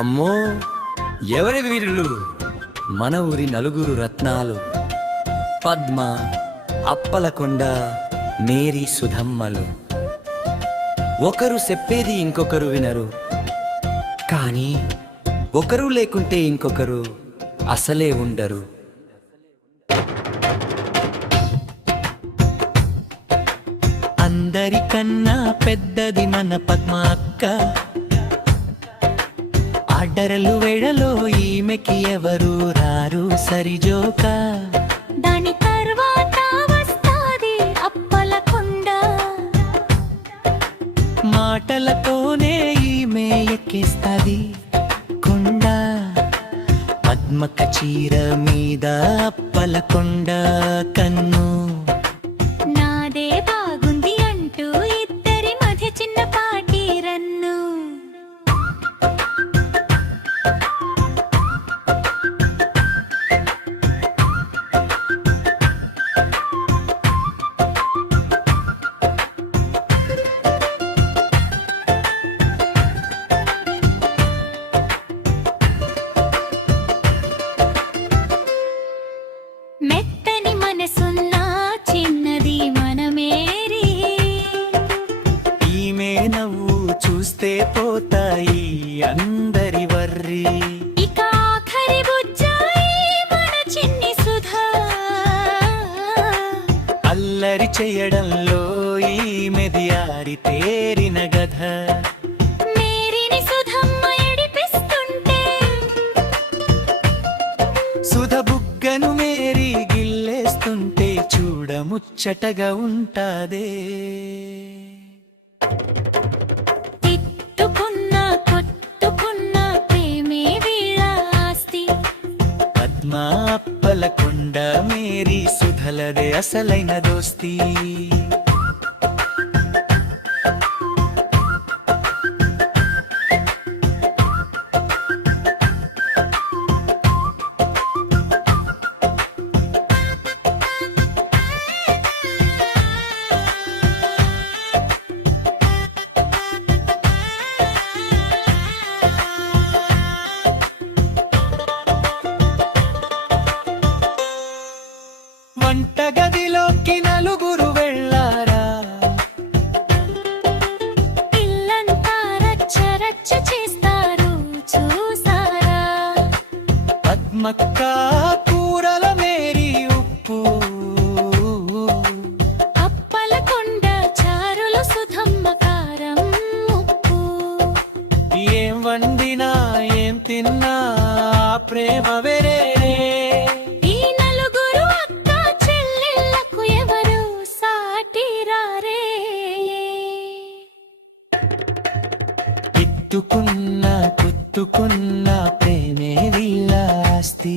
అమ్మో, ఎవరి వీరులు? మన ఊరి నలుగురు రత్నాలు, పద్మ, అప్పలకొండ, మేరీ, సుధమ్మలు. ఒకరు చెప్పేది ఇంకొకరు వినరు, కానీ ఒకరు లేకుంటే ఇంకొకరు అసలే ఉండరు. అందరికన్నా పెద్దది మన పద్మ అక్క. ఆర్డర్లు వేళలో ఈమెకి ఎవరు రారు సరిజోక. దాని తర్వాత వస్తాది అప్పలకొండ. మాటలతోనే ఈమె ఎక్కిస్తాది కొండ. పద్మక చీర మీద అప్పలకొండ కన్ను. నాదే బాగుంది అంటూ ఇద్దరి మధ్య చిన్నపాటి రన్ను. మెత్తని మనసున్న చిన్నది మన మేరీ. ఈమె నవ్వు చూస్తే పోతాయి అందరి వర్రి. ఇక ఆఖరి బుజ్జాయి మన చిన్ని సుధా. అల్లరి చేయడంలో ఈమెది ఆరితేరిన గధ. మేరీని సుధమ్మ ఎడిపిస్తుంటే సుధ బుగ్గను మేరీ గిల్లేస్తుంటే చూడముచ్చటగా ఉంటాదే. తిట్టుకున్నా కొట్టుకున్నా ప్రేమే వీళ్ళ ఆస్తి. పద్మ, అప్పలకొండ, మేరీ, సుధలదే అసలైన దోస్తి. వంటగదిలోకి నలుగురు వెళ్ళారా. ఇల్లంతా రచ్చరచ్చ చేస్తారు చూసారా. పద్మక్క కూరల మేరీ ఉప్పు. అప్పలకొండ చారులు సుధమ్మ కారం ఉప్పు. ఏం వండినా ఏం తిన్నా ప్రేమ వేరే. ఈ నలుగురు అక్క చెల్లెళ్ళకు ఎవరు సాటి రారే. తిట్టుకున్నా కుట్టుకున్నా ప్రేమే వీళ్ళ ఆస్తి.